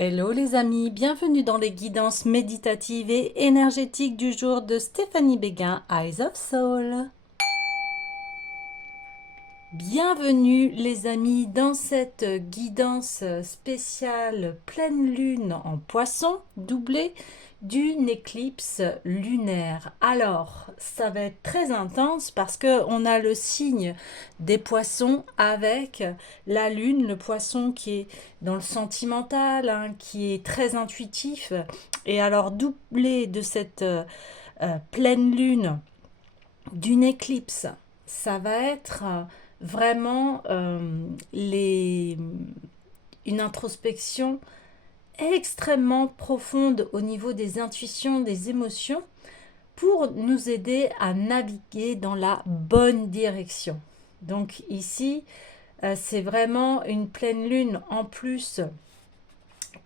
Hello les amis, bienvenue dans les guidances méditatives et énergétiques du jour de Stéphanie Béguin, Eyes of Soul. Bienvenue les amis dans cette guidance spéciale pleine lune en poisson, doublée d'une éclipse lunaire. Alors, ça va être très intense parce que on a le signe des poissons avec la lune, le poisson qui est dans le sentimental, hein, qui est très intuitif. Et alors, doublé de cette pleine lune d'une éclipse, ça va être vraiment une introspection extrêmement profonde au niveau des intuitions, des émotions, pour nous aider à naviguer dans la bonne direction. Donc ici, c'est vraiment une pleine lune en plus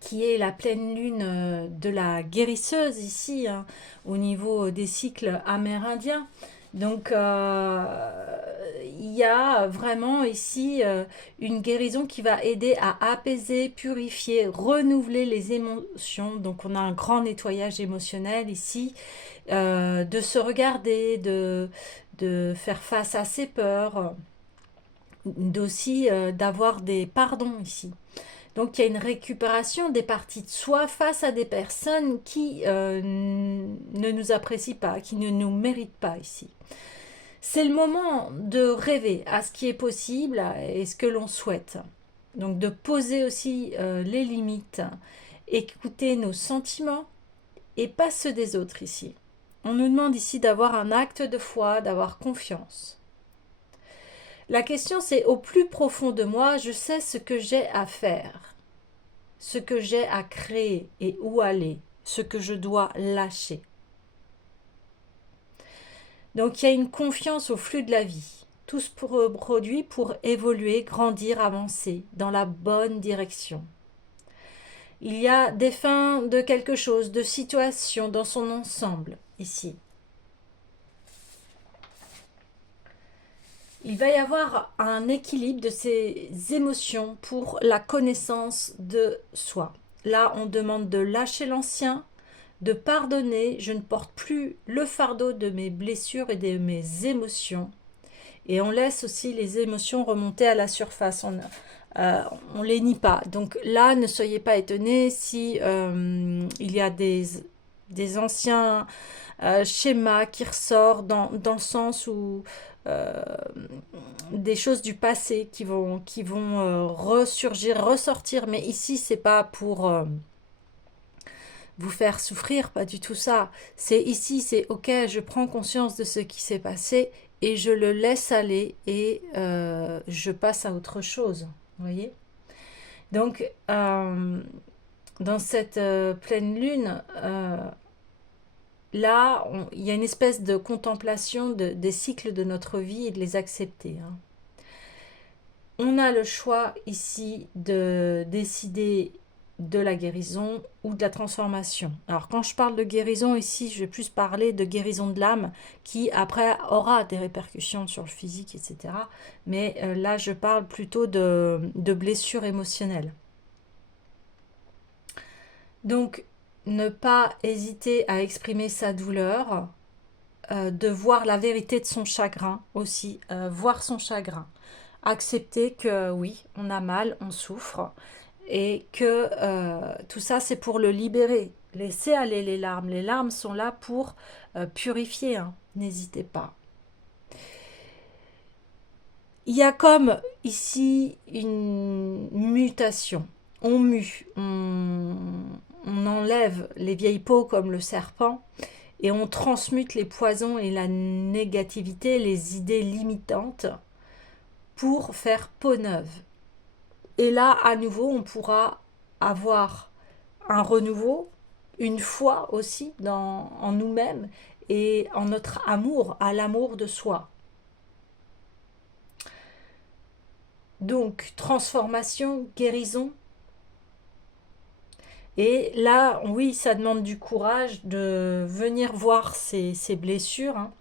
qui est la pleine lune de la guérisseuse ici, hein, au niveau des cycles amérindiens. Donc, il y a vraiment ici une guérison qui va aider à apaiser, purifier, renouveler les émotions. Donc, on a un grand nettoyage émotionnel ici, de se regarder, de faire face à ses peurs, d'aussi d'avoir des pardons ici. Donc il y a une récupération des parties de soi face à des personnes qui ne nous apprécient pas, qui ne nous méritent pas ici. C'est le moment de rêver à ce qui est possible et ce que l'on souhaite. Donc de poser aussi les limites, écouter nos sentiments et pas ceux des autres ici. On nous demande ici d'avoir un acte de foi, d'avoir confiance. La question c'est au plus profond de moi, je sais ce que j'ai à faire, ce que j'ai à créer et où aller, ce que je dois lâcher. Donc il y a une confiance au flux de la vie. Tout se produit pour évoluer, grandir, avancer dans la bonne direction. Il y a des fins de quelque chose, de situation dans son ensemble ici. Il va y avoir un équilibre de ces émotions pour la connaissance de soi. Là, on demande de lâcher l'ancien, de pardonner. Je ne porte plus le fardeau de mes blessures et de mes émotions. Et on laisse aussi les émotions remonter à la surface. On les nie pas. Donc là, ne soyez pas étonnés si il y a des anciens schémas qui ressortent dans le sens où euh, des choses du passé qui vont ressurgir, ressortir. Mais ici, c'est pas pour vous faire souffrir, pas du tout ça. C'est ici, c'est ok, je prends conscience de ce qui s'est passé et je le laisse aller et je passe à autre chose. Vous voyez. Donc, dans cette pleine lune, là, il y a une espèce de contemplation des cycles de notre vie et de les accepter, hein. On a le choix ici de décider de la guérison ou de la transformation. Alors quand je parle de guérison ici, je vais plus parler de guérison de l'âme qui après aura des répercussions sur le physique, etc. Mais là, je parle plutôt de blessures émotionnelles. Donc, ne pas hésiter à exprimer sa douleur, de voir la vérité de son chagrin aussi, voir son chagrin. Accepter que oui, on a mal, on souffre, et que tout ça c'est pour le libérer. Laissez aller les larmes. Les larmes sont là pour purifier, hein. N'hésitez pas. Il y a comme ici une mutation. On mue, on enlève les vieilles peaux comme le serpent et on transmute les poisons et la négativité, les idées limitantes pour faire peau neuve. Et là, à nouveau, on pourra avoir un renouveau, une foi aussi en nous-mêmes et en notre amour, à l'amour de soi. Donc, transformation, guérison. Et là, oui, ça demande du courage de venir voir ces blessures, hein,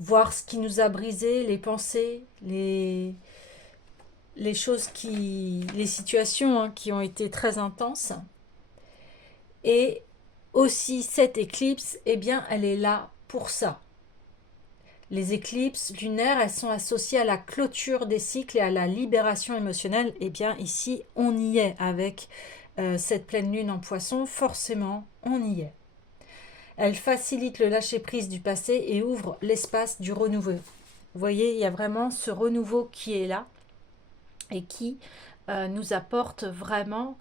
voir ce qui nous a brisé, les pensées, les choses les situations hein, qui ont été très intenses. Et aussi cette éclipse, eh bien, elle est là pour ça. Les éclipses lunaires, elles sont associées à la clôture des cycles et à la libération émotionnelle. Eh bien, ici, on y est avec cette pleine lune en Poisson. Forcément, on y est. Elle facilite le lâcher-prise du passé et ouvre l'espace du renouveau. Vous voyez, il y a vraiment ce renouveau qui est là et qui nous apporte vraiment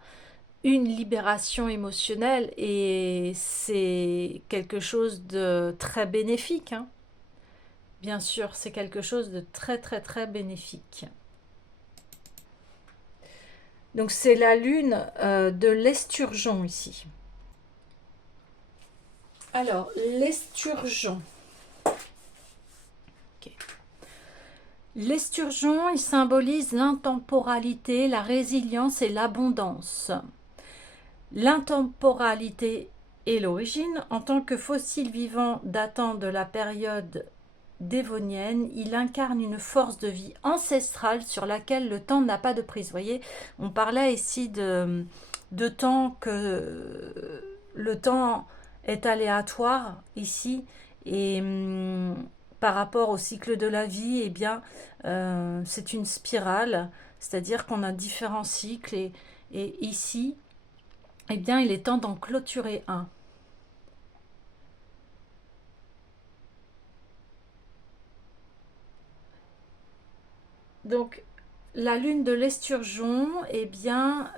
une libération émotionnelle et c'est quelque chose de très bénéfique. Hein. Bien sûr, c'est quelque chose de très très très bénéfique. Donc c'est la lune de l'Esturgeon ici. Alors, l'Esturgeon. Okay. L'esturgeon, il symbolise l'intemporalité, la résilience et l'abondance. L'intemporalité est l'origine. En tant que fossile vivant datant de la période dévonienne, il incarne une force de vie ancestrale sur laquelle le temps n'a pas de prise. Vous voyez, on parlait ici de temps que le temps est aléatoire ici et par rapport au cycle de la vie, eh bien, c'est une spirale, c'est-à-dire qu'on a différents cycles et ici, eh bien, il est temps d'en clôturer un. Donc, la lune de l'Esturgeon, eh bien,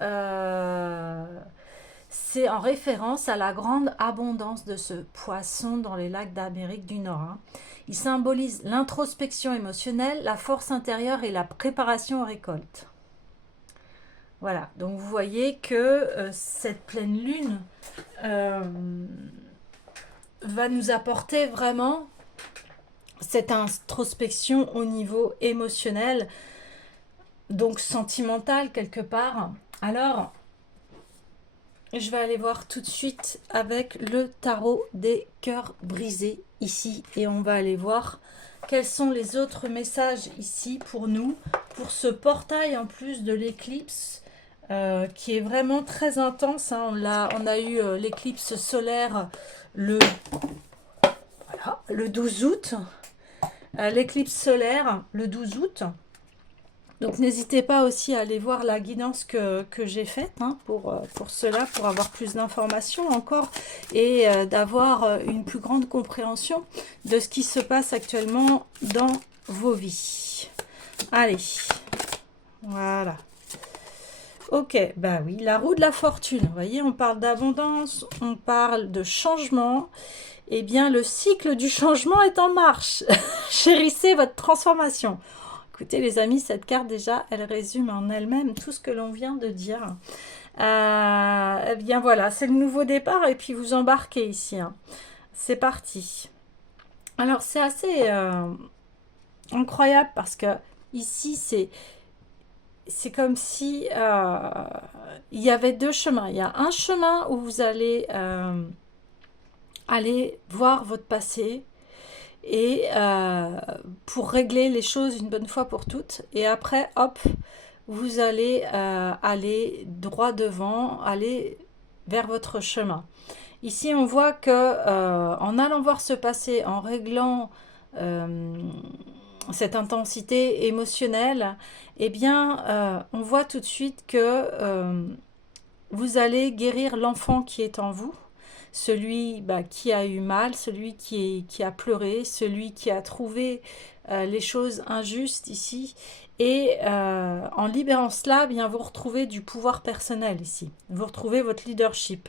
c'est en référence à la grande abondance de ce poisson dans les lacs d'Amérique du Nord. Hein. Il symbolise l'introspection émotionnelle, la force intérieure et la préparation aux récoltes. Voilà, donc vous voyez que cette pleine lune va nous apporter vraiment cette introspection au niveau émotionnel, donc sentimental quelque part. Alors, je vais aller voir tout de suite avec le tarot des cœurs brisés ici et on va aller voir quels sont les autres messages ici pour nous, pour ce portail en plus de l'éclipse qui est vraiment très intense. Hein. On a eu l'éclipse solaire le 12 août. L'éclipse solaire le 12 août. Donc n'hésitez pas aussi à aller voir la guidance que j'ai faite hein, pour cela, pour avoir plus d'informations encore et d'avoir une plus grande compréhension de ce qui se passe actuellement dans vos vies. Allez, voilà. Ok, bah oui, la roue de la fortune. Vous voyez, on parle d'abondance, on parle de changement. Eh bien, le cycle du changement est en marche. Chérissez votre transformation. Écoutez les amis, cette carte déjà, elle résume en elle-même tout ce que l'on vient de dire. Eh bien voilà, c'est le nouveau départ et puis vous embarquez ici. Hein. C'est parti. Alors c'est assez incroyable parce que ici c'est comme si il y avait deux chemins. Il y a un chemin où vous allez aller voir votre passé et pour régler les choses une bonne fois pour toutes. Et après, hop, vous allez aller droit devant, aller vers votre chemin. Ici, on voit que en allant voir ce passé, en réglant cette intensité émotionnelle, eh bien, on voit tout de suite que vous allez guérir l'enfant qui est en vous, celui qui a eu mal, celui qui a pleuré, celui qui a trouvé les choses injustes ici. Et en libérant cela, eh bien, vous retrouvez du pouvoir personnel ici. Vous retrouvez votre leadership.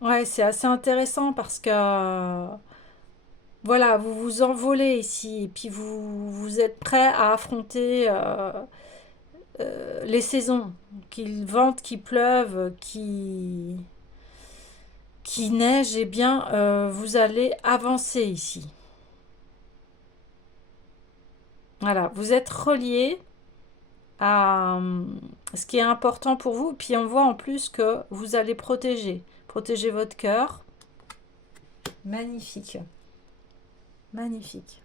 Ouais, c'est assez intéressant parce que voilà, vous vous envolez ici et puis vous êtes prêt à affronter les saisons, qu'il vente, qu'il pleuve, qui neige, eh bien, vous allez avancer ici. Voilà, vous êtes relié à ce qui est important pour vous. Puis on voit en plus que vous allez protéger votre cœur. Magnifique. Magnifique.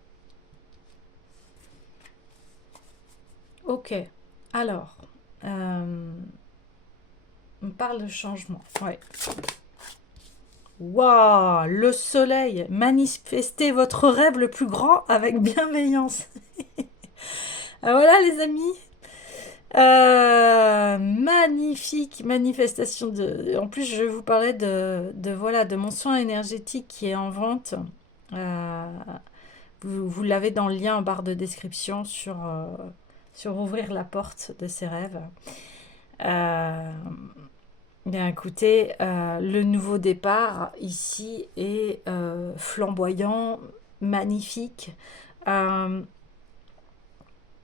Ok. Alors, on parle de changement. Ouais. Waouh, le soleil. Manifestez votre rêve le plus grand avec bienveillance. Voilà les amis. Magnifique manifestation de. En plus, je vous parlais voilà de mon soin énergétique qui est en vente. Euh, vous l'avez dans le lien en barre de description sur ouvrir la porte de ses rêves. Bien écoutez, le nouveau départ ici est flamboyant, magnifique. Euh,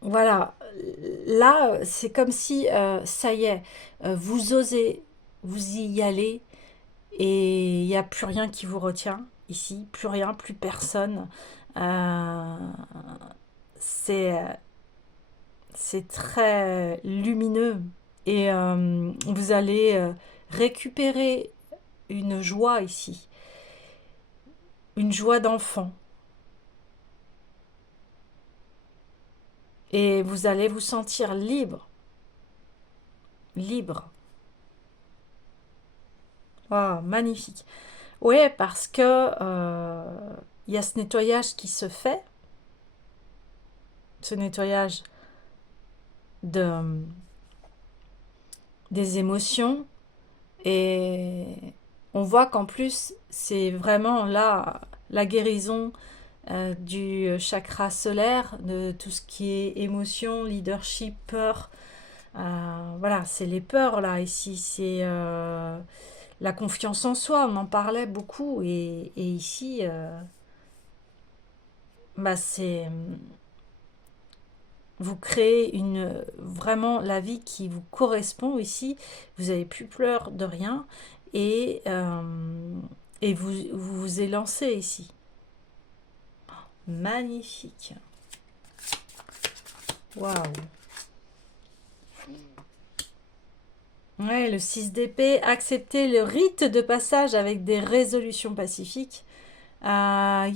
voilà, là, c'est comme si, ça y est, vous osez, vous y allez et il n'y a plus rien qui vous retient ici, plus rien, plus personne. Euh, c'est, c'est très lumineux et vous allez récupérer une joie ici, une joie d'enfant. Et vous allez vous sentir libre, libre. Ah, magnifique. Ouais, parce que il y a ce nettoyage qui se fait, ce nettoyage de, des émotions, et on voit qu'en plus, c'est vraiment là la guérison du chakra solaire, de tout ce qui est émotion, leadership, peur. Voilà, c'est les peurs là ici, c'est la confiance en soi, on en parlait beaucoup, et ici, bah c'est vous créez vraiment la vie qui vous correspond ici. Vous n'avez plus peur de rien et, et vous vous élancez ici. Magnifique. Waouh. Ouais, le 6 d'épée, accepter le rite de passage avec des résolutions pacifiques. J'avais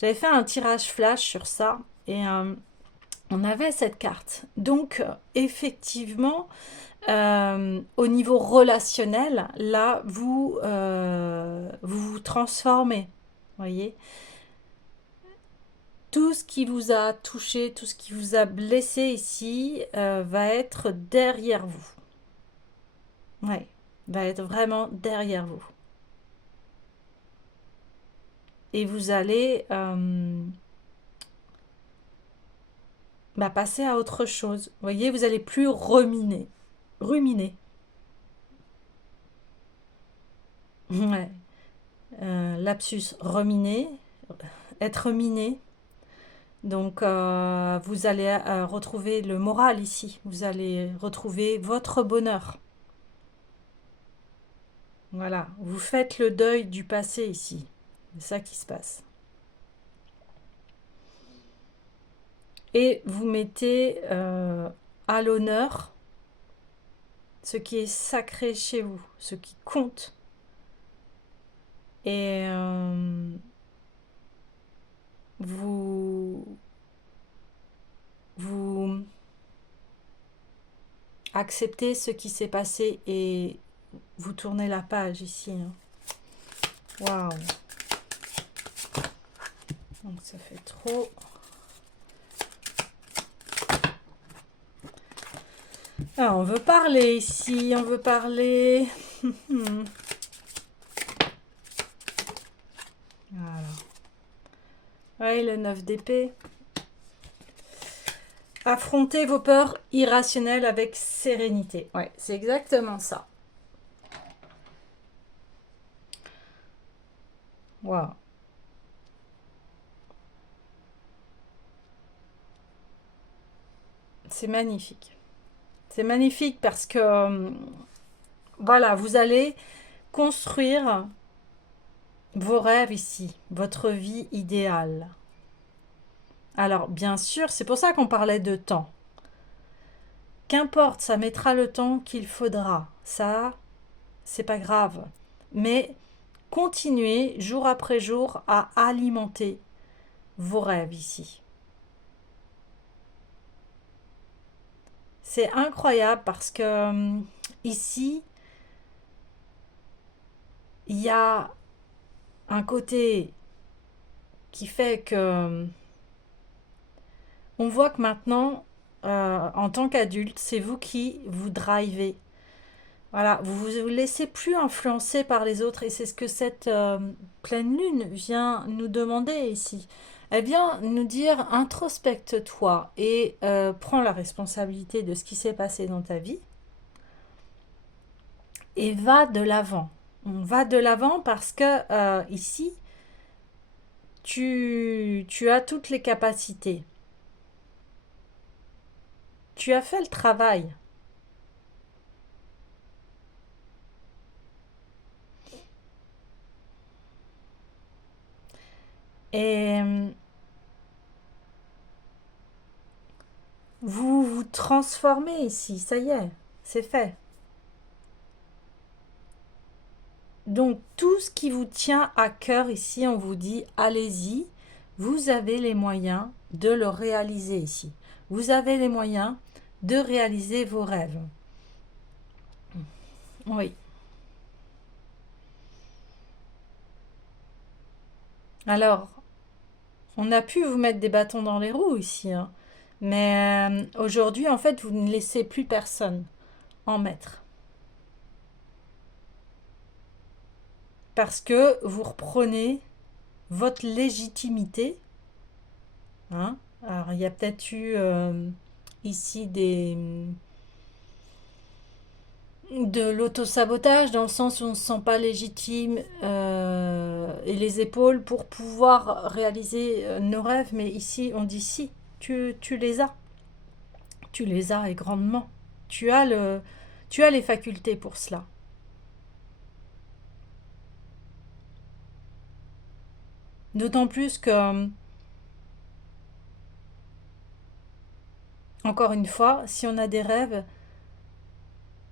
fait un tirage flash sur ça et on avait cette carte. Donc, effectivement, au niveau relationnel, là, vous vous transformez. Voyez, tout ce qui vous a touché, tout ce qui vous a blessé ici, va être derrière vous. Ouais, va être vraiment derrière vous. Et vous allez passer à autre chose. Vous voyez, vous allez plus ruminer. Ruminer. Ouais. Lapsus, ruminer, être miné. Donc, vous allez retrouver le moral ici. Vous allez retrouver votre bonheur. Voilà. Vous faites le deuil du passé ici. C'est ça qui se passe. Et vous mettez à l'honneur ce qui est sacré chez vous, ce qui compte. Et vous acceptez ce qui s'est passé et vous tournez la page ici. Waouh! Donc ça fait trop. Ah, on veut parler ici, on veut parler. Voilà. Ouais, le 9 d'épée. Affrontez vos peurs irrationnelles avec sérénité. Ouais, c'est exactement ça. Waouh. C'est magnifique. C'est magnifique parce que, voilà, vous allez construire vos rêves ici, votre vie idéale. Alors, bien sûr, c'est pour ça qu'on parlait de temps. Qu'importe, ça mettra le temps qu'il faudra. Ça, c'est pas grave. Mais continuez jour après jour à alimenter vos rêves ici. C'est incroyable parce que ici, il y a un côté qui fait que on voit que maintenant, en tant qu'adulte, c'est vous qui vous drivez. Voilà, vous vous laissez plus influencer par les autres et c'est ce que cette pleine lune vient nous demander ici. Elle vient nous dire introspecte-toi et prends la responsabilité de ce qui s'est passé dans ta vie et va de l'avant. On va de l'avant parce que ici, tu as toutes les capacités. Tu as fait le travail. Et vous vous transformez ici, ça y est, c'est fait. Donc tout ce qui vous tient à cœur ici, on vous dit allez-y, vous avez les moyens de le réaliser ici. Vous avez les moyens de réaliser vos rêves. Oui. Alors, on a pu vous mettre des bâtons dans les roues ici, hein. Mais aujourd'hui, en fait, vous ne laissez plus personne en mettre. Parce que vous reprenez votre légitimité. Hein. Alors, il y a peut-être eu ici de l'autosabotage dans le sens où on ne se sent pas légitime et les épaules pour pouvoir réaliser nos rêves. Mais ici, on dit si, tu les as. Tu les as et grandement. Tu as les facultés pour cela. D'autant plus que, encore une fois, si on a des rêves,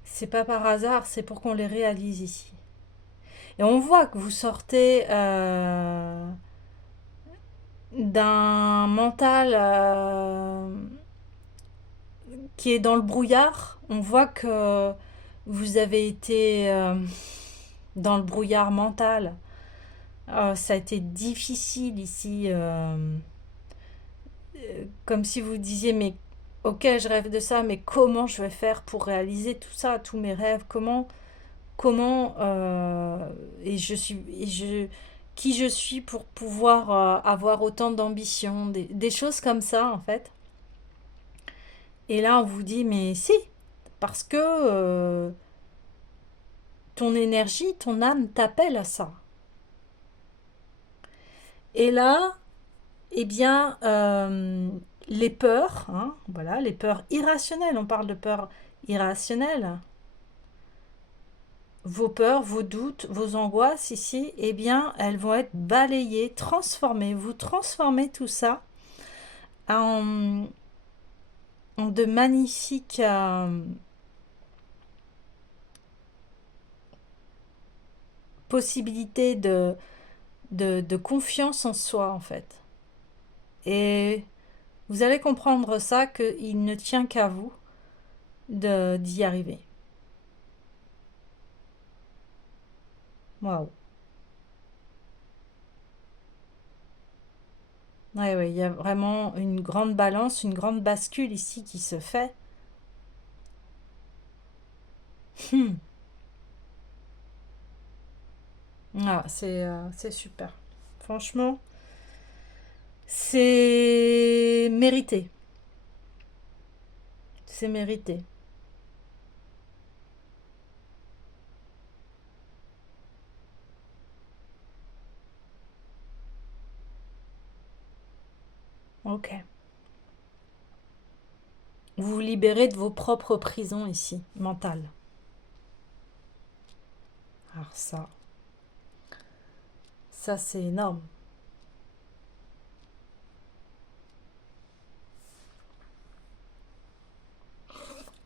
c'est pas par hasard, c'est pour qu'on les réalise ici. Et on voit que vous sortez d'un mental qui est dans le brouillard. On voit que vous avez été dans le brouillard mental. Ça a été difficile ici. Comme si vous disiez, mais ok, je rêve de ça, mais comment je vais faire pour réaliser tout ça, tous mes rêves, comment qui je suis pour pouvoir avoir autant d'ambition, des choses comme ça en fait. Et là on vous dit mais si, parce que ton énergie, ton âme t'appelle à ça. Et là, eh bien, les peurs, hein, voilà, les peurs irrationnelles, on parle de peurs irrationnelles, vos peurs, vos doutes, vos angoisses ici, eh bien, elles vont être balayées, transformées. Vous transformez tout ça en, en de magnifiques possibilités de confiance en soi, en fait. Et vous allez comprendre ça, qu'il ne tient qu'à vous d'y arriver. Waouh. Ouais, ouais, il y a vraiment une grande balance, une grande bascule ici qui se fait. Hmm. Ah, c'est super. Franchement, c'est mérité. C'est mérité. Ok. Vous vous libérez de vos propres prisons ici, mentales. Alors ça c'est énorme.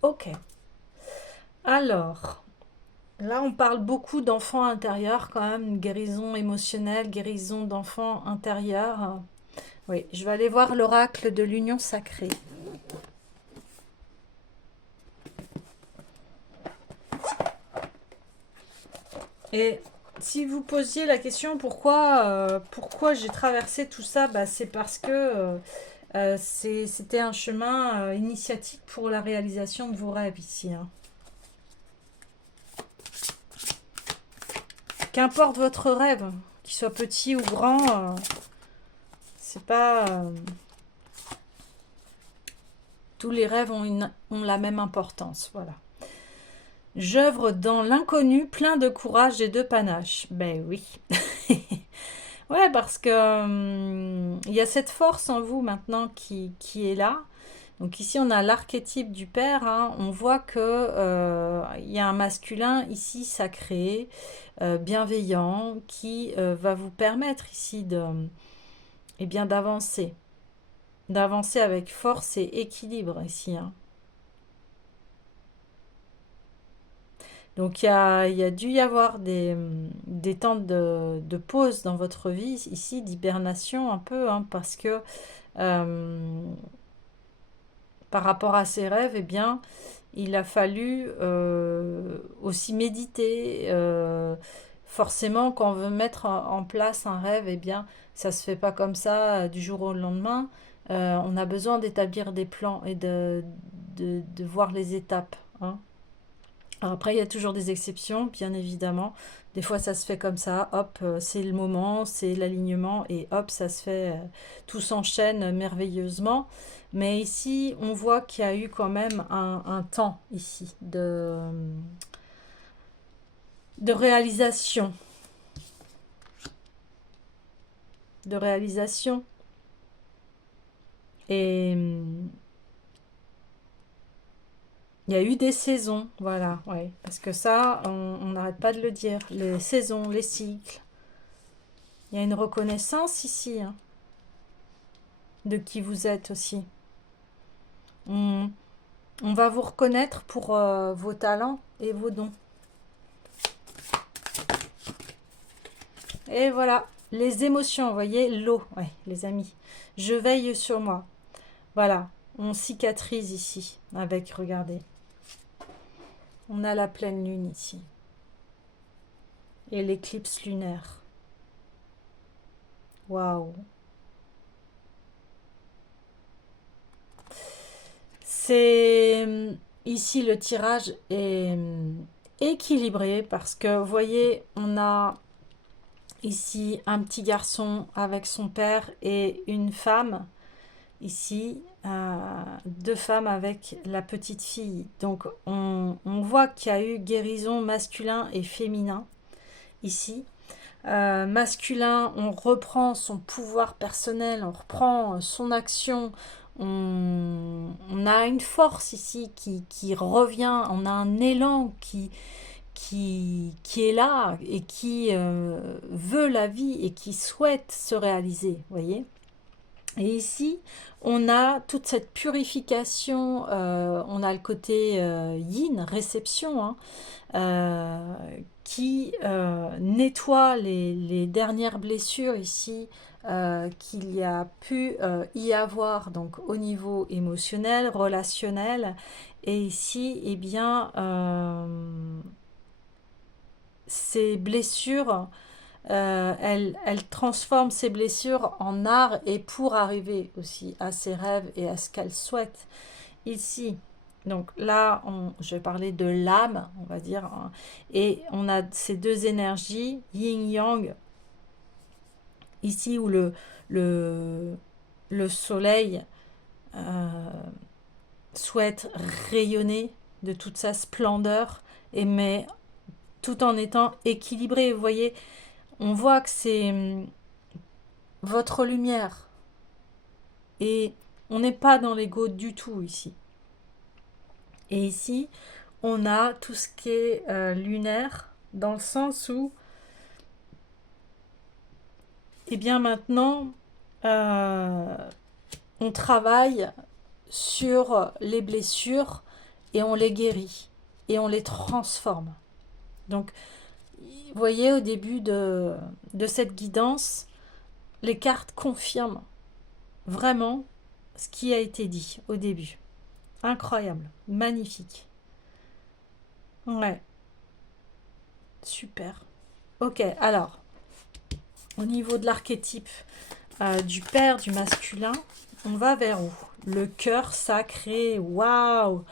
Ok. Alors, là on parle beaucoup d'enfants intérieurs quand même, guérison émotionnelle, guérison d'enfants intérieurs. Oui, je vais aller voir l'oracle de l'union sacrée. Et si vous posiez la question pourquoi j'ai traversé tout ça, bah, c'est parce que c'était un chemin initiatique pour la réalisation de vos rêves ici, hein. Qu'importe votre rêve, qu'il soit petit ou grand, c'est pas... tous les rêves ont la même importance, voilà. J'œuvre dans l'inconnu, plein de courage et de panache. Ben oui. Ouais, parce que il y a cette force en vous maintenant qui est là. Donc ici, on a l'archétype du père, hein. On voit que il y a un masculin ici sacré, bienveillant, qui va vous permettre ici eh bien, d'avancer avec force et équilibre ici, hein. Donc il y a dû y avoir des temps de pause dans votre vie ici, d'hibernation un peu, hein, parce que euh, par rapport à ces rêves, eh bien, il a fallu aussi méditer. Forcément, quand on veut mettre en place un rêve, eh bien, ça se fait pas comme ça du jour au lendemain. On a besoin d'établir des plans et de voir les étapes, hein. Alors après, il y a toujours des exceptions, bien évidemment. Des fois, ça se fait comme ça, hop, c'est le moment, c'est l'alignement, et hop, ça se fait, tout s'enchaîne merveilleusement. Mais ici, on voit qu'il y a eu quand même un temps ici de réalisation, de réalisation. Et il y a eu des saisons, voilà, ouais, parce que ça, on n'arrête pas de le dire, les saisons, les cycles. Il y a une reconnaissance ici, hein, de qui vous êtes aussi. On, on va vous reconnaître pour vos talents et vos dons. Et voilà, les émotions, vous voyez, l'eau, ouais, les amis. Je veille sur moi. Voilà, on cicatrise ici avec, regardez, on a la pleine lune ici et l'éclipse lunaire. Waouh. C'est ici le tirage est équilibré parce que vous voyez, on a ici un petit garçon avec son père et une femme. Ici, deux femmes avec la petite fille. Donc on voit qu'il y a eu guérison masculin et féminin ici. Masculin, on reprend son pouvoir personnel, on reprend son action, on a une force ici qui revient, on a un élan qui est là et qui veut la vie et qui souhaite se réaliser, voyez. Et ici, on a toute cette purification, on a le côté yin, réception, hein, qui nettoie les dernières blessures ici qu'il y a pu y avoir donc au niveau émotionnel, relationnel. Et ici, eh bien, ces blessures elle transforme ses blessures en art et pour arriver aussi à ses rêves et à ce qu'elle souhaite. Ici, donc là, je vais parler de l'âme, on va dire, hein, et on a ces deux énergies, yin-yang, ici où le soleil euh, souhaite rayonner de toute sa splendeur, et mais tout en étant équilibré. Vous voyez, on voit que c'est votre lumière. Et on n'est pas dans l'ego du tout ici. Et ici, on a tout ce qui est lunaire, dans le sens où, eh bien maintenant, euh, on travaille sur les blessures et on les guérit et on les transforme. Donc, vous voyez, au début de cette guidance, les cartes confirment vraiment ce qui a été dit au début. Incroyable, magnifique. Ouais, super. Ok, alors, au niveau de l'archétype du père, du masculin, on va vers où? Le cœur sacré, waouh!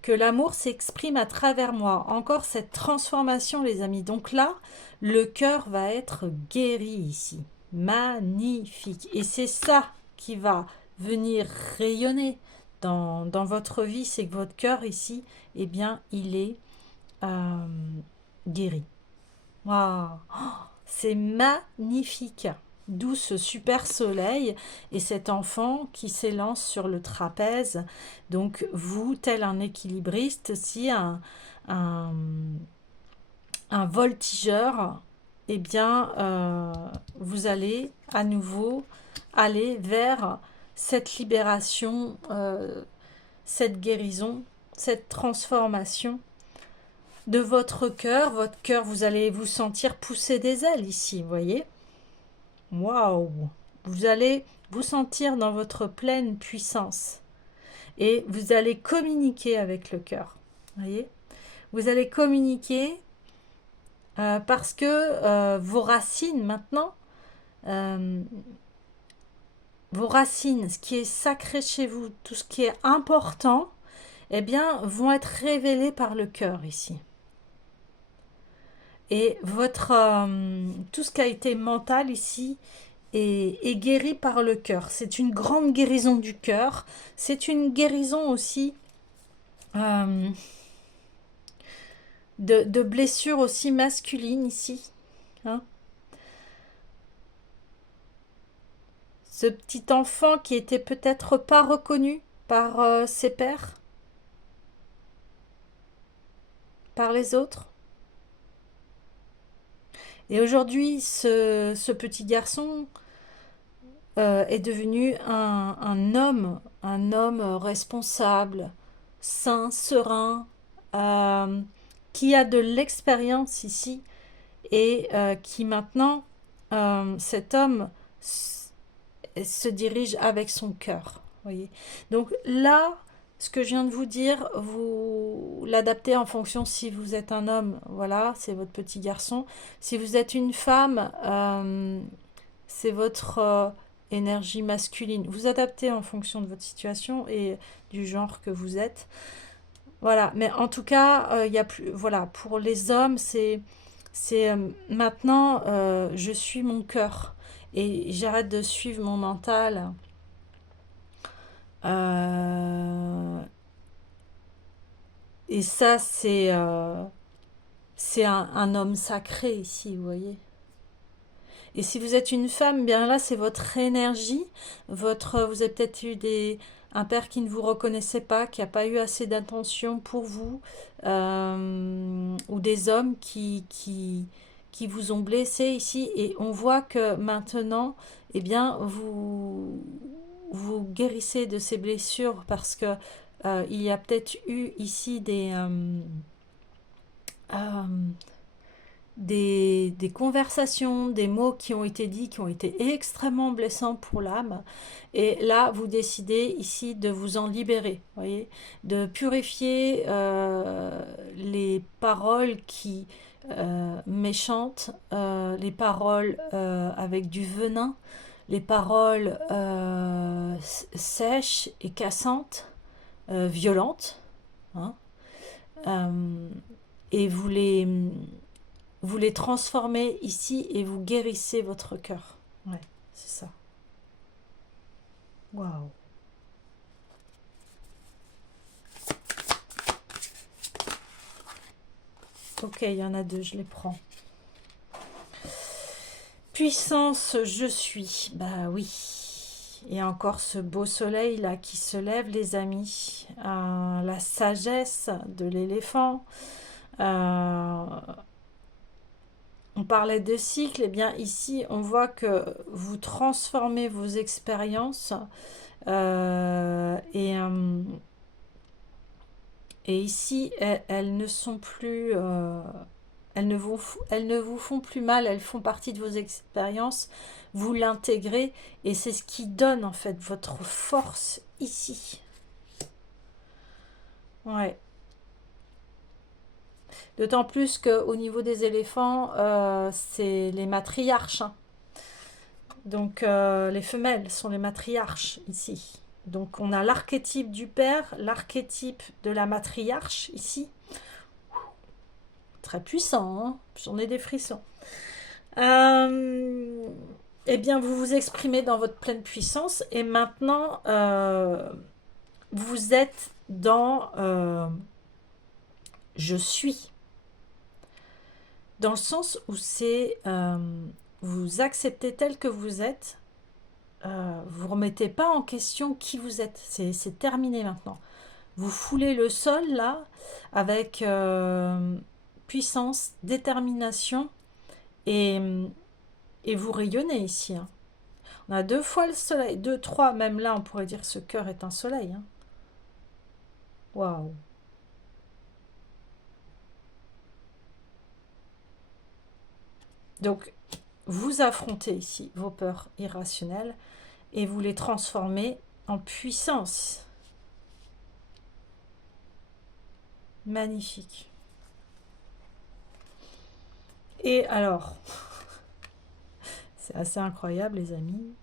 Que l'amour s'exprime à travers moi. Encore cette transformation, les amis. Donc là, le cœur va être guéri ici. Magnifique. Et c'est ça qui va venir rayonner dans votre vie, c'est que votre cœur ici, eh bien, il est euh, guéri. Waouh! C'est magnifique. D'où ce super soleil et cet enfant qui s'élance sur le trapèze. Donc vous, tel un équilibriste, si un, un voltigeur, eh bien, vous allez à nouveau aller vers cette libération, cette guérison, cette transformation de votre cœur. Votre cœur, vous allez vous sentir pousser des ailes ici, vous voyez? Waouh! Vous allez vous sentir dans votre pleine puissance et vous allez communiquer avec le cœur. Voyez? Vous allez communiquer parce que vos racines maintenant, euh, vos racines, ce qui est sacré chez vous, tout ce qui est important, eh bien, vont être révélés par le cœur ici. Et votre tout ce qui a été mental ici est guéri par le cœur. C'est une grande guérison du cœur. C'est une guérison aussi euh, de blessures aussi masculines ici. Hein. Ce petit enfant qui était peut-être pas reconnu par ses pères, par les autres. Et aujourd'hui, ce petit garçon est devenu un homme responsable, sain, serein, euh, qui a de l'expérience ici et qui maintenant, cet homme se dirige avec son cœur. Voyez. Donc là, ce que je viens de vous dire, vous l'adaptez en fonction si vous êtes un homme, voilà, c'est votre petit garçon. Si vous êtes une femme, c'est votre énergie masculine. Vous adaptez en fonction de votre situation et du genre que vous êtes. Voilà, mais en tout cas, il y a plus, voilà, pour les hommes, c'est maintenant, je suis mon cœur et j'arrête de suivre mon mental. Euh, et ça, c'est un homme sacré ici, vous voyez. Et si vous êtes une femme, bien là, c'est votre énergie. Vous avez peut-être eu un père qui ne vous reconnaissait pas, qui n'a pas eu assez d'attention pour vous, ou des hommes qui vous ont blessé ici. Et on voit que maintenant, eh bien, vous guérissez de ces blessures parce que il y a peut-être eu ici euh, des conversations, des mots qui ont été dits, qui ont été extrêmement blessants pour l'âme. Et là, vous décidez ici de vous en libérer, voyez, de purifier les paroles qui méchantes, les paroles avec du venin, les paroles sèches et cassantes, violentes, hein, euh, et vous les transformez ici et vous guérissez votre cœur. Ouais, c'est ça. Waouh. Ok, il y en a deux, je les prends. Puissance, je suis. Bah oui. Et encore ce beau soleil là qui se lève, les amis. La sagesse de l'éléphant. Euh, on parlait de cycle. Et bien ici, on voit que vous transformez vos expériences. Et ici, elles ne sont plus, elles ne vous font plus mal, elles font partie de vos expériences, vous l'intégrez et c'est ce qui donne en fait votre force ici. Ouais. D'autant plus qu'au niveau des éléphants, c'est les matriarches, hein. Donc, les femelles sont les matriarches ici. Donc, on a l'archétype du père, l'archétype de la matriarche ici. Très puissant, hein, j'en ai des frissons. Eh bien, vous vous exprimez dans votre pleine puissance et maintenant, vous êtes dans je suis. Dans le sens où c'est vous acceptez tel que vous êtes, vous ne remettez pas en question qui vous êtes. C'est terminé maintenant. Vous foulez le sol là avec puissance, détermination et vous rayonnez ici, hein. On a 2 fois le soleil, 2, 3, même là on pourrait dire que ce cœur est un soleil, hein. Waouh! Donc, vous affrontez ici vos peurs irrationnelles et vous les transformez en puissance. Magnifique. Et alors, c'est assez incroyable les amis.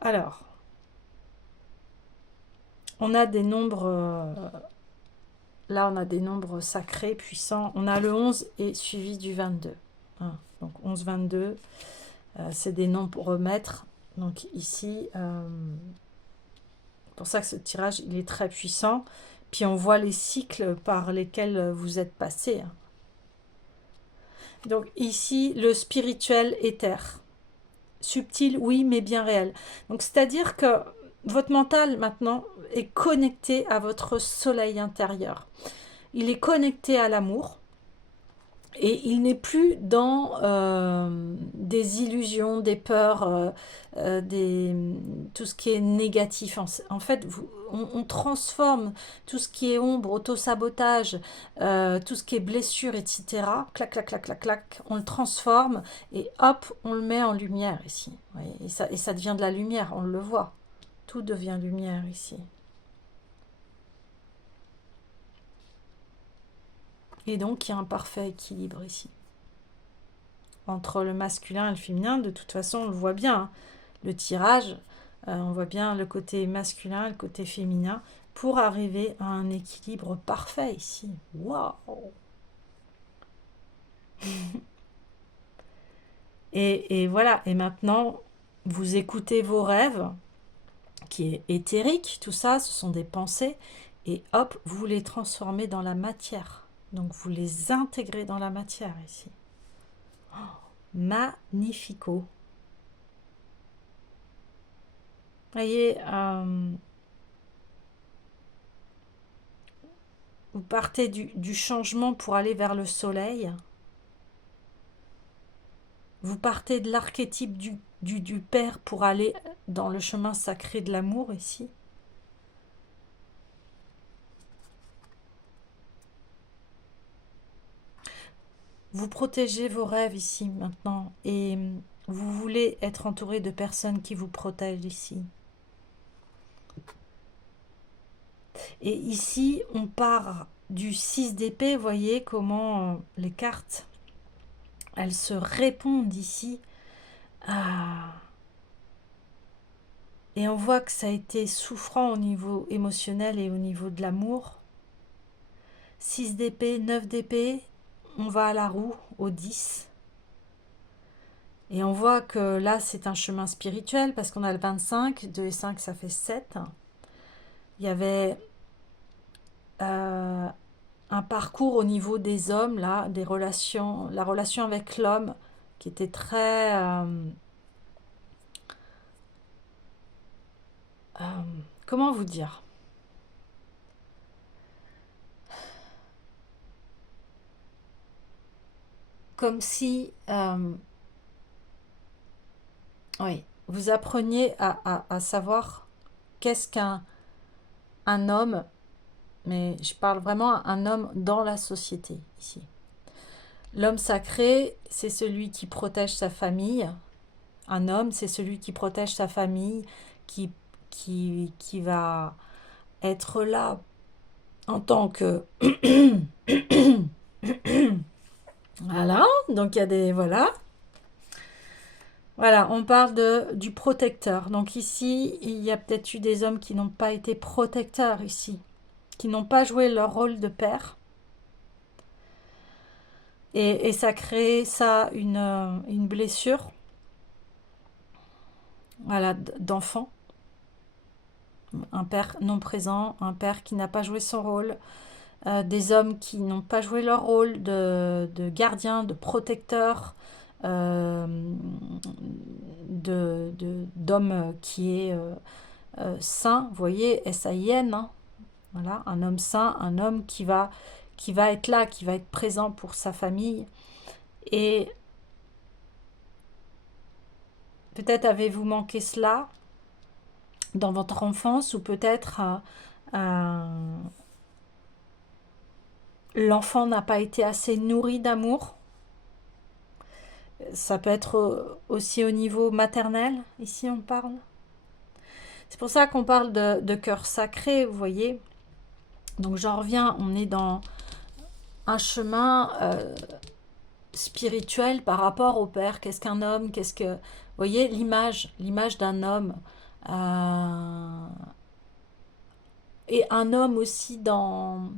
Alors, on a des nombres... là, on a des nombres sacrés, puissants. On a le 11 et suivi du 22. Hein, donc 11, 22, c'est des nombres maîtres. Donc ici, pour ça que ce tirage, il est très puissant. Puis on voit les cycles par lesquels vous êtes passé, hein. Donc ici, le spirituel éther. Subtil, oui, mais bien réel. Donc c'est-à-dire que votre mental maintenant est connecté à votre soleil intérieur. Il est connecté à l'amour et il n'est plus dans des illusions, des peurs, tout ce qui est négatif. En fait, on transforme tout ce qui est ombre, autosabotage, tout ce qui est blessure, etc. Clac, clac, clac, clac, clac. On le transforme et hop, on le met en lumière ici. Vous voyez, et ça devient de la lumière, on le voit. Tout devient lumière ici. Et donc, il y a un parfait équilibre ici. Entre le masculin et le féminin, de toute façon, on le voit bien, hein. Le tirage, on voit bien le côté masculin et le côté féminin pour arriver à un équilibre parfait ici. Waouh! Et voilà, et maintenant, vous écoutez vos rêves, qui est éthérique, tout ça, ce sont des pensées, et hop, vous les transformez dans la matière. Donc vous les intégrez dans la matière ici. Oh, magnifico. Voyez, vous partez du changement pour aller vers le soleil. Vous partez de l'archétype du père pour aller dans le chemin sacré de l'amour ici. Vous protégez vos rêves ici maintenant et vous voulez être entouré de personnes qui vous protègent ici. Et ici, on part du 6 d'épée, vous voyez comment les cartes, elles se répondent ici. Et on voit que ça a été souffrant au niveau émotionnel et au niveau de l'amour. 6 d'épée, 9 d'épée, on va à la roue, au 10. Et on voit que là, c'est un chemin spirituel parce qu'on a le 25, 2 et 5, ça fait 7. Il y avait un parcours au niveau des hommes, là, des relations, la relation avec l'homme qui était très... comment vous dire? Comme si... oui, vous appreniez à savoir qu'est-ce qu'un homme, mais je parle vraiment un homme dans la société ici. L'homme sacré, c'est celui qui protège sa famille. Un homme, c'est celui qui protège sa famille, qui va être là en tant que... Voilà, donc il y a des... Voilà. Voilà, on parle du protecteur. Donc ici, il y a peut-être eu des hommes qui n'ont pas été protecteurs ici, qui n'ont pas joué leur rôle de père. Et ça crée ça une blessure, voilà, d'enfant. Un père non présent, un père qui n'a pas joué son rôle, des hommes qui n'ont pas joué leur rôle de gardien, de protecteur, euh, d'homme qui est sain, vous voyez, S-A-I-N, hein, voilà, un homme sain, un homme qui va être là, qui va être présent pour sa famille. Et peut-être avez-vous manqué cela dans votre enfance, ou peut-être l'enfant n'a pas été assez nourri d'amour. Ça peut être aussi au niveau maternel, ici on parle. C'est pour ça qu'on parle de cœur sacré, vous voyez. Donc j'en reviens, on est dans un chemin spirituel par rapport au Père. Qu'est-ce qu'un homme? Qu'est-ce que... Vous voyez, l'image d'un homme. Et un homme aussi en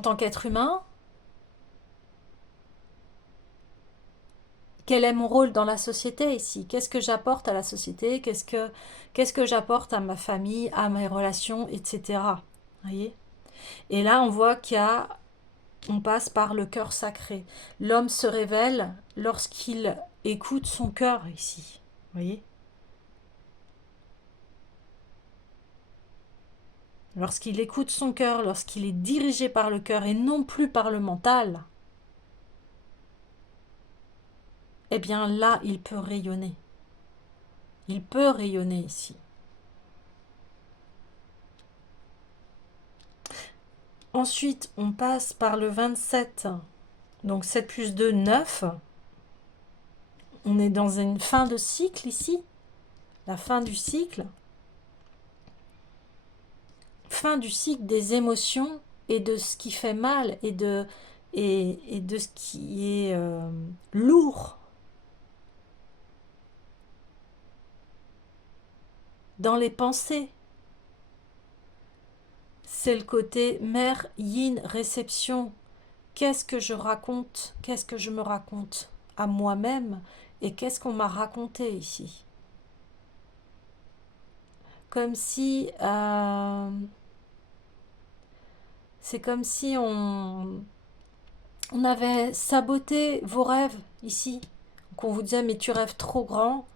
tant qu'être humain. Quel est mon rôle dans la société ici? Qu'est-ce que j'apporte à la société? Qu'est-ce que j'apporte à ma famille, à mes relations, etc. Voyez? Et là, on voit on passe par le cœur sacré. L'homme se révèle lorsqu'il écoute son cœur ici. Voyez? Lorsqu'il écoute son cœur, lorsqu'il est dirigé par le cœur et non plus par le mental, eh bien là, il peut rayonner. Il peut rayonner ici. Ensuite, on passe par le 27. Donc 7 plus 2, 9. On est dans une fin de cycle ici. La fin du cycle. Fin du cycle des émotions et de ce qui fait mal et de ce qui est lourd. Dans les pensées. C'est le côté mère, yin, réception. Qu'est-ce que je raconte? Qu'est-ce que je me raconte à moi-même? Et qu'est-ce qu'on m'a raconté ici? Comme si... c'est comme si on avait saboté vos rêves ici. Qu'on vous disait, mais tu rêves trop grand.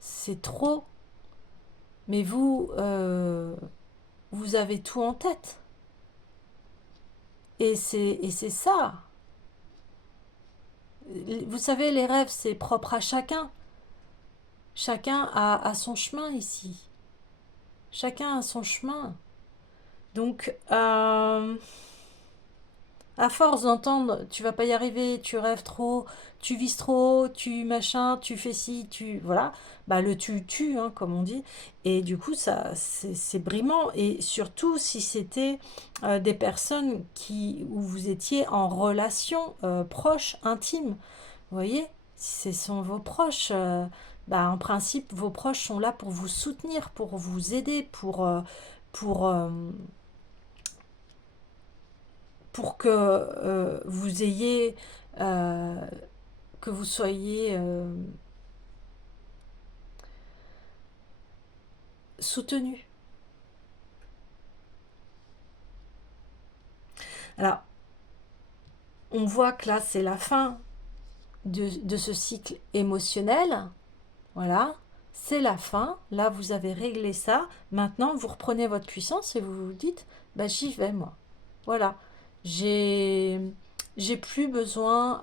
C'est trop. Mais vous avez tout en tête. Et c'est ça. Vous savez, les rêves, c'est propre à chacun. Chacun a son chemin ici. Chacun a son chemin. Donc, à force d'entendre, tu vas pas y arriver, tu rêves trop, tu vises trop, tu machin, tu fais ci, tu... Voilà. Bah, le tu tue, hein, comme on dit. Et du coup, ça, c'est brimant. Et surtout, si c'était des personnes où vous étiez en relation proche, intime. Vous voyez, si ce sont vos proches, bah, en principe, vos proches sont là pour vous soutenir, pour vous aider, pour, euh, pour que vous ayez, euh, que vous soyez soutenu. Alors, on voit que là, c'est la fin de ce cycle émotionnel. Voilà, c'est la fin. Là, vous avez réglé ça. Maintenant, vous reprenez votre puissance et vous vous dites, bah, j'y vais, moi. Voilà. J'ai, j'ai plus besoin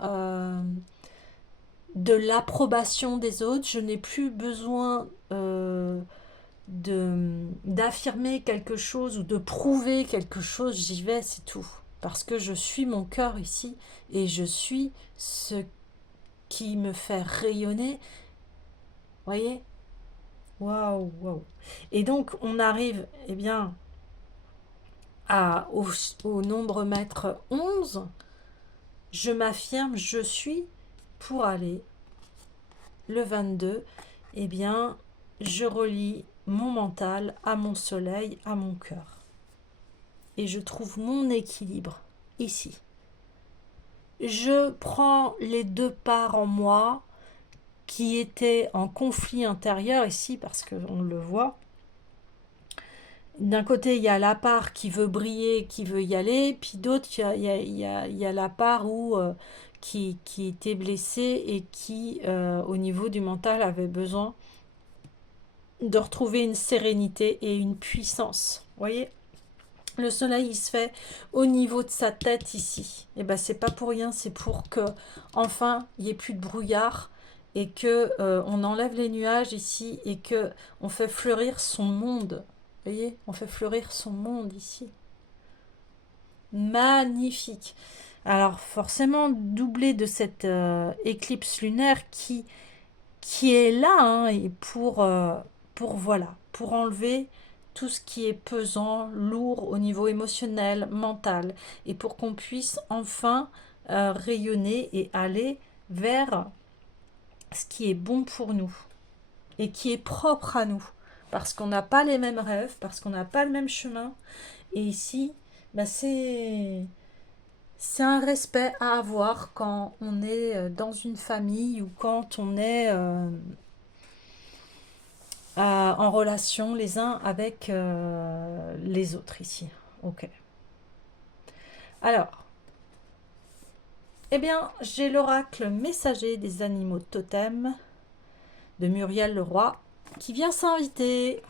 de l'approbation des autres. Je n'ai plus besoin d'affirmer quelque chose ou de prouver quelque chose. J'y vais, c'est tout. Parce que je suis mon cœur ici et je suis ce qui me fait rayonner. Voyez? Waouh, waouh. Et donc, on arrive, eh bien, au nombre maître 11, je m'affirme, je suis pour aller le 22, eh bien, je relie mon mental à mon soleil, à mon cœur. Et je trouve mon équilibre ici. Je prends les deux parts en moi qui étaient en conflit intérieur ici, parce qu'on le voit. D'un côté, il y a la part qui veut briller, qui veut y aller, puis d'autre, il y a la part qui était blessée et qui, au niveau du mental, avait besoin de retrouver une sérénité et une puissance. Vous voyez, le soleil, il se fait au niveau de sa tête ici. Et ben, c'est pas pour rien, c'est pour que, enfin, il n'y ait plus de brouillard et que on enlève les nuages ici et que on fait fleurir son monde. Vous voyez, on fait fleurir son monde ici. Magnifique. Alors, forcément, doublé de cette éclipse lunaire qui est là, hein, et voilà, pour enlever tout ce qui est pesant, lourd au niveau émotionnel, mental, et pour qu'on puisse enfin rayonner et aller vers ce qui est bon pour nous et qui est propre à nous, parce qu'on n'a pas les mêmes rêves, parce qu'on n'a pas le même chemin. Et ici, bah c'est un respect à avoir quand on est dans une famille ou quand on est en relation les uns avec les autres ici. Ok. Alors, eh bien, j'ai l'oracle messager des animaux totems de Muriel Leroy qui vient s'inviter.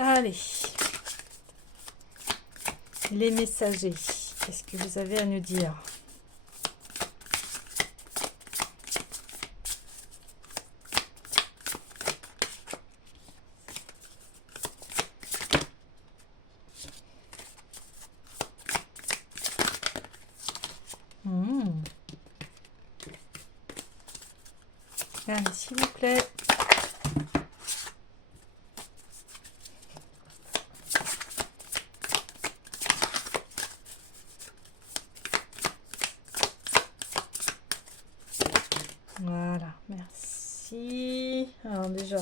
Allez, les messagers, qu'est-ce que vous avez à nous dire? Allez, s'il vous plaît. Voilà, merci. Alors déjà,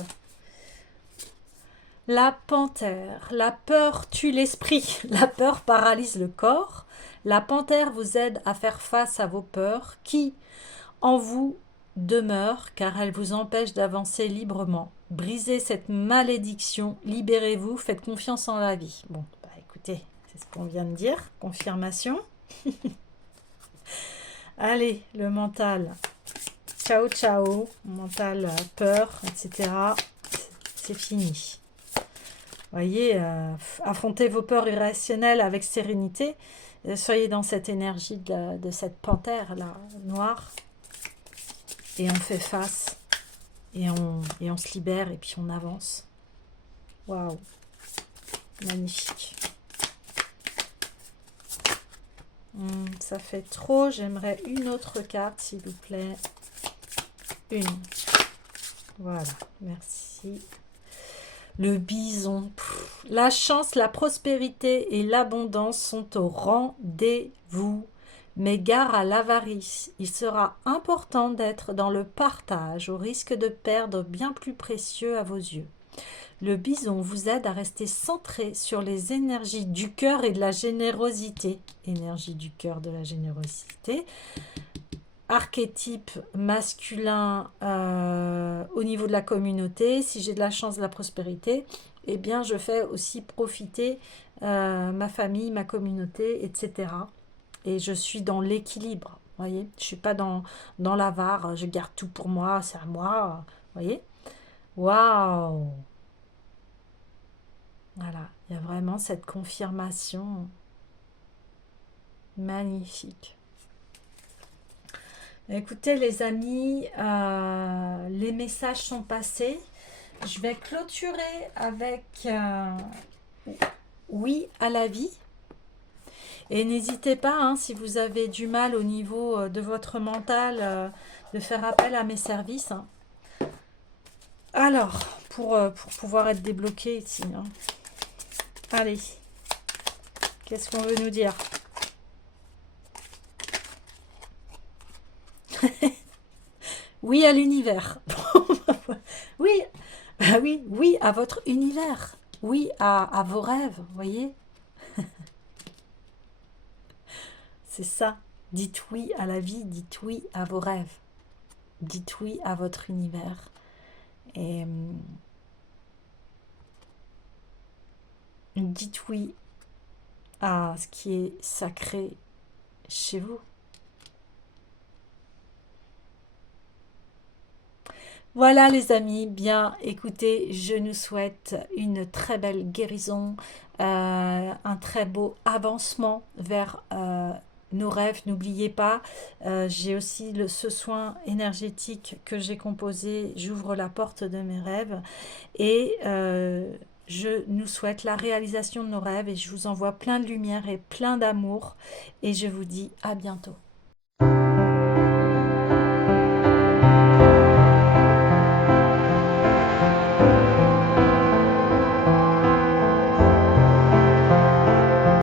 la panthère. La peur tue l'esprit. La peur paralyse le corps. La panthère vous aide à faire face à vos peurs qui, en vous, demeurent car elles vous empêchent d'avancer librement. Brisez cette malédiction, libérez-vous, faites confiance en la vie. Bon, bah écoutez, c'est ce qu'on vient de dire. Confirmation. Allez, le mental. Ciao, ciao. Mental, peur, etc. C'est fini. Voyez, affrontez vos peurs irrationnelles avec sérénité. Soyez dans cette énergie de cette panthère là, noire. Et on fait face. Et on se libère et puis on avance. Waouh. Magnifique. Ça fait trop. J'aimerais une autre carte, s'il vous plaît. Une. Voilà. Merci. Le bison. La chance, la prospérité et l'abondance sont au rendez-vous. Mais gare à l'avarice. Il sera important d'être dans le partage au risque de perdre bien plus précieux à vos yeux. Le bison vous aide à rester centré sur les énergies du cœur et de la générosité. Énergie du cœur, de la générosité. Archétype masculin au niveau de la communauté. Si j'ai de la chance, de la prospérité, eh bien je fais aussi profiter ma famille, ma communauté, etc. Et je suis dans l'équilibre, voyez. Je ne suis pas dans l'avare, je garde tout pour moi, c'est à moi, voyez. Waouh! Voilà, il y a vraiment cette confirmation magnifique. Écoutez les amis, les messages sont passés. Je vais clôturer avec oui à la vie. Et n'hésitez pas, hein, si vous avez du mal au niveau de votre mental, de faire appel à mes services, hein. Alors, pour pouvoir être débloqué ici, hein. Allez, qu'est-ce qu'on veut nous dire? Oui à l'univers. Oui, bah oui, oui à votre univers. Oui à vos rêves, vous voyez? C'est ça. Dites oui à la vie, dites oui à vos rêves. Dites oui à votre univers. Et dites oui à ce qui est sacré chez vous. Voilà les amis, bien écoutez, je nous souhaite une très belle guérison, un très beau avancement vers nos rêves. N'oubliez pas, j'ai aussi ce soin énergétique que j'ai composé, j'ouvre la porte de mes rêves et je nous souhaite la réalisation de nos rêves et je vous envoie plein de lumière et plein d'amour et je vous dis à bientôt.